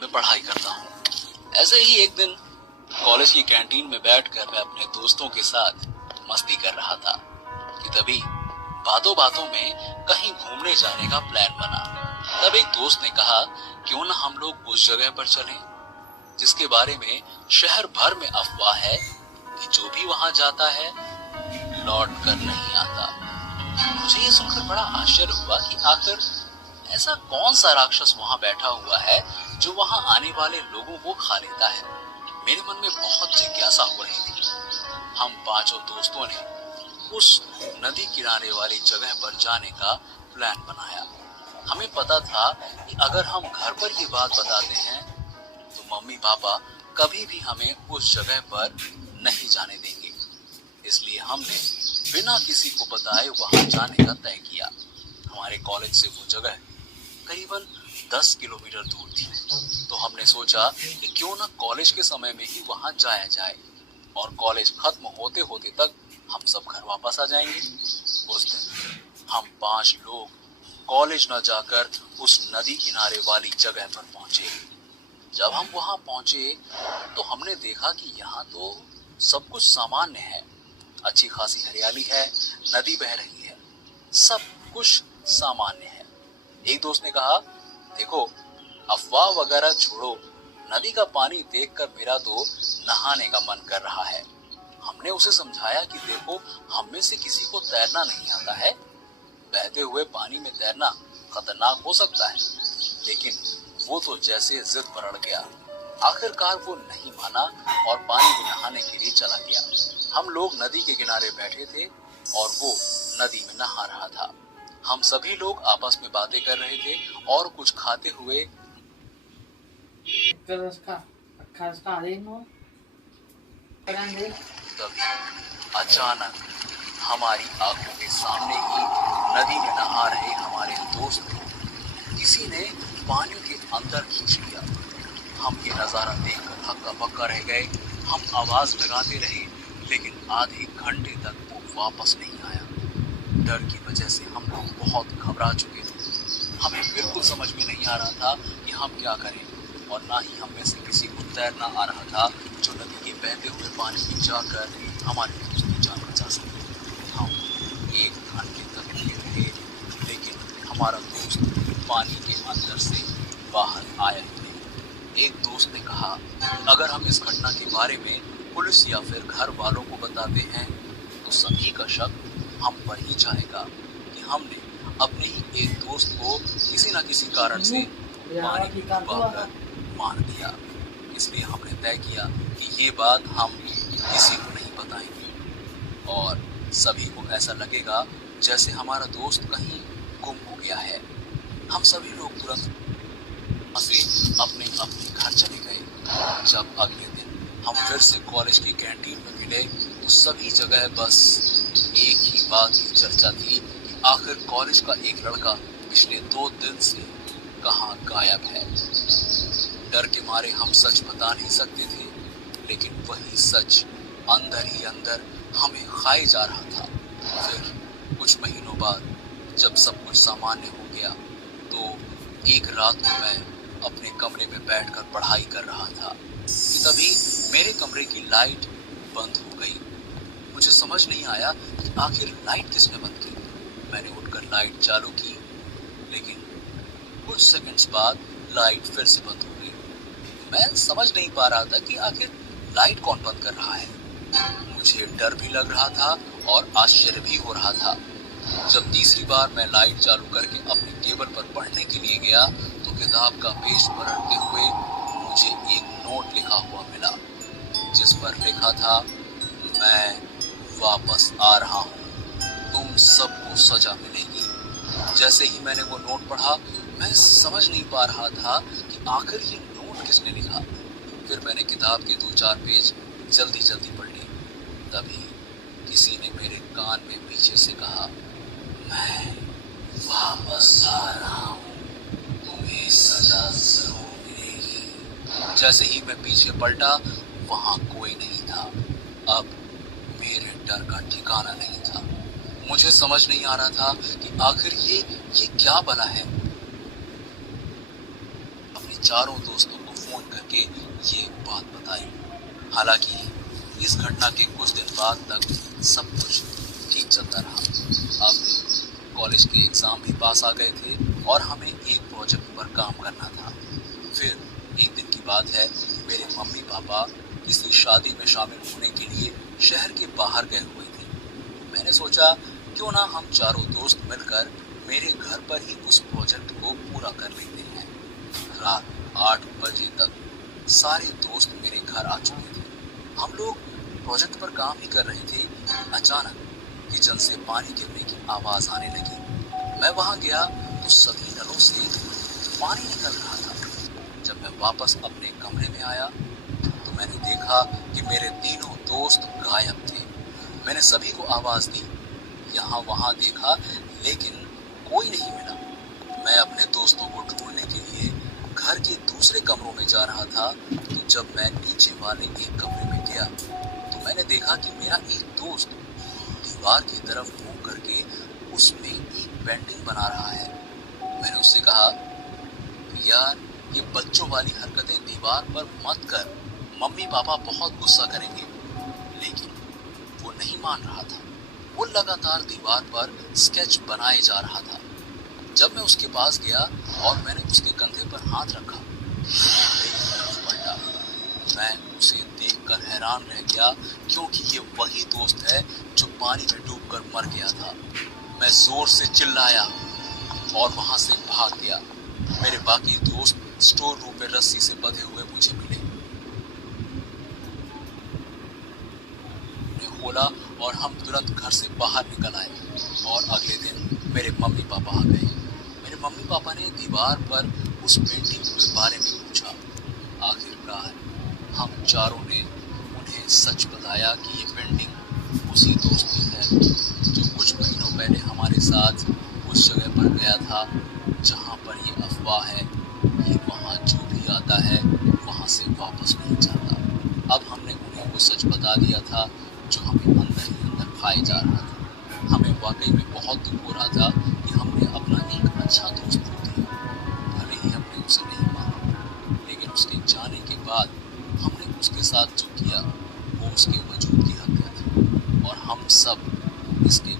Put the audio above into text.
मैं पढ़ाई करता हूँ। ऐसे ही एक दिन कॉलेज की कैंटीन में बैठकर मैं अपने दोस्तों के साथ मस्ती कर रहा था कि तभी बातों बातों में कहीं घूमने जाने का प्लान बना। तब एक दोस्त ने कहा, क्यों ना हम लोग उस जगह पर चलें जिसके बारे में शहर भर में अफवाह है कि जो भी वहां जाता है लौट कर नहीं आता। मुझे ये सुनकर बड़ा आश्चर्य हुआ कि आखिर ऐसा कौन सा राक्षस वहां बैठा हुआ है जो वहां आने वाले लोगों को खा लेता है। मेरे मन में बहुत जिज्ञासा हो रही थी। हम पांचों दोस्तों ने उस नदी किनारे वाली जगह पर जाने का प्लान बनाया। हमें पता था कि अगर हम घर पर ये बात बताते हैं तो मम्मी पापा कभी भी हमें उस जगह पर नहीं जाने देंगे। इसलिए हमने बिना किसी को बताए वहां जाने का तय किया। हमारे कॉलेज से वो जगह करीबन 10 किलोमीटर दूर थी, तो हमने सोचा कि क्यों ना कॉलेज के समय में ही वहां जाया जाए और कॉलेज खत्म होते होते तक हम सब घर वापस आ जाएंगे। उस दिन हम 5 लोग कॉलेज न जाकर उस नदी किनारे वाली जगह पर पहुंचे। जब हम वहां पहुंचे तो हमने देखा कि यहाँ तो सब कुछ सामान्य है। अच्छी खासी हरियाली है, नदी बह रही है, सब कुछ सामान्य है। एक दोस्त ने कहा, देखो अफवाह वगैरह छोड़ो, नदी का पानी देखकर मेरा तो नहाने का मन कर रहा है। हमने उसे समझाया कि देखो हम में से किसी को तैरना नहीं आता है, बहते हुए पानी में तैरना खतरनाक हो सकता है। लेकिन वो तो जैसे जिद पर अड़ गया। आखिरकार वो नहीं माना और पानी में नहाने के लिए चला गया। हम लोग नदी के किनारे बैठे थे और वो नदी में नहा रहा था। हम सभी लोग आपस में बातें कर रहे थे और कुछ खाते हुए तभी अचानक हमारी आंखों के सामने ही नदी में नहा रहे हमारे दोस्त को किसी ने पानी के अंदर खींच लिया। हम ये नजारा देखकर हक्का बक्का रह गए। हम आवाज लगाते रहे लेकिन आधे घंटे तक वो वापस नहीं आया। डर की वजह से हम लोग बहुत घबरा चुके थे। हमें बिल्कुल समझ में नहीं आ रहा था कि हम क्या करें और ना ही हम में से किसी को तैरना आ रहा था जो नदी के बहते हुए पानी में जाकर हमारे दोस्त की जान बचा सके। हम 1 घंटे तक रहे लेकिन हमारा दोस्त पानी के अंदर से बाहर आया ही नहीं। एक दोस्त ने कहा, अगर हम इस घटना के बारे में पुलिस या फिर घर वालों को बताते हैं तो सभी का शक हम पर ही जाएगा कि हमने अपने ही एक दोस्त को किसी न किसी कारण से पानी में डुबाकर मार दिया। इसलिए हमने तय किया कि ये बात हम किसी को नहीं बताएंगे और सभी को ऐसा लगेगा जैसे हमारा दोस्त कहीं गुम हो गया है। हम सभी लोग तुरंत से अपने घर चले गए। जब अगले दिन हम फिर से कॉलेज की कैंटीन में मिले तो सभी जगह बस एक ही बात की चर्चा थी कि आखिर कॉलेज का एक लड़का पिछले 2 दिन से कहाँ गायब है। डर के मारे हम सच बता नहीं सकते थे, लेकिन वही सच अंदर ही अंदर हमें खाए जा रहा था। फिर कुछ महीनों बाद जब सब कुछ सामान्य हो गया तो एक रात को मैं अपने कमरे में बैठकर पढ़ाई कर रहा था कि तभी मेरे कमरे की लाइट बंद हो गई। मुझे समझ नहीं आया कि आखिर लाइट किसने बंद की। मैंने उठकर लाइट चालू की लेकिन कुछ सेकंड्स बाद लाइट फिर से बंद हो गई। मैं समझ नहीं पा रहा था कि आखिर लाइट कौन बंद कर रहा है। मुझे डर भी लग रहा था और आश्चर्य भी हो रहा था। जब तीसरी बार मैं लाइट चालू करके अपने टेबल पर पढ़ने के लिए गया तो किताब का पेज पलटते हुए मुझे एक नोट लिखा हुआ मिला जिस पर लिखा था, मैं वापस आ रहा हूँ, तुम सबको सजा मिलेगी। जैसे ही मैंने वो नोट पढ़ा मैं समझ नहीं पा रहा था कि आखिर ये नोट किसने लिखा। फिर मैंने किताब के 2-4 पेज जल्दी जल्दी पढ़ लिए। तभी किसी ने मेरे कान में पीछे से कहा, मैं वापस आ रहा हूँ, तुम्हें सजा जरूर मिलेगी। जैसे ही मैं पीछे पलटा वहां कोई नहीं था। अब मेरे डर का ठिकाना नहीं था। मुझे समझ नहीं आ रहा था कि आखिर ये क्या बला है। अपने चारों दोस्तों को फोन करके ये बात बताई। हालांकि इस घटना के कुछ दिन बाद तक सब कुछ ठीक चलता रहा। अब कॉलेज के एग्जाम भी पास आ गए थे और हमें एक प्रोजेक्ट पर काम करना था। फिर एक दिन की बात है, मेरे मम्मी पापा किसी शादी में शामिल होने के लिए शहर के बाहर गए हुए थे। मैंने सोचा क्यों ना हम चारों दोस्त मिलकर मेरे घर पर ही उस प्रोजेक्ट को पूरा कर लेते हैं। रात 8 बजे तक सारे दोस्त मेरे घर आ चुके थे। हम लोग प्रोजेक्ट पर काम ही कर रहे थे। अचानक किचन से पानी गिरने की आवाज आने लगी। मैं वहां गया तो सभी नलों से पानी निकल रहा था। जब मैं वापस अपने कमरे में आया तो मैंने देखा कि मेरे तीनों दोस्त गायब थे। मैंने सभी को आवाज दी, यहाँ वहां देखा, लेकिन कोई नहीं मिला। मैं अपने दोस्तों को ढूंढने के लिए घर के दूसरे कमरों में जा रहा था तो जब मैं नीचे वाले एक कमरे में गया तो मैंने देखा कि मेरा एक दोस्त दीवार की तरफ मुंह करके उसमें एक पेंटिंग बना रहा है। मैंने उससे कहा, यार ये बच्चों वाली हरकतें दीवार पर मत कर, मम्मी पापा बहुत गुस्सा करेंगे। लेकिन वो नहीं मान रहा था। वो लगातार दीवार पर स्केच बनाए जा रहा था। जब मैं उसके पास गया और मैंने उसके कंधे पर हाथ रखा तो मेरी तरफ पलटा। मैं उसे देखकर हैरान रह गया क्योंकि ये वही दोस्त है जो पानी में डूबकर मर गया था। मैं जोर से चिल्लाया और वहां से भाग गया। मेरे बाकी दोस्त स्टोर रूम में रस्सी से बंधे हुए मुझे मिले। उन्हें खोला और हम तुरंत घर से बाहर निकल आए और अगले दिन मेरे मम्मी पापा आ गए। मेरे मम्मी पापा ने दीवार पर उस पेंटिंग के बारे में पूछा। आखिरकार हम चारों ने उन्हें सच बताया कि ये पेंटिंग उसी दोस्त की है जो कुछ महीनों पहले हमारे साथ उस जगह पर गया था जहाँ पर ये अफवाह है कि वहाँ जो भी आता है वहाँ से वापस नहीं जाता। अब हमने उन्हें वो सच बता दिया था जो हमें अंदर ही अंदर खाए जा रहा था। हमें वाकई में बहुत दुख हो रहा था कि हमने अपना एक अच्छा दोस्त खो दिया। भले ही हमने उसे नहीं माना, लेकिन उसके जाने के बाद हमने उसके साथ जो किया वो उसके वजूद की हत्या थी और हम सब इसके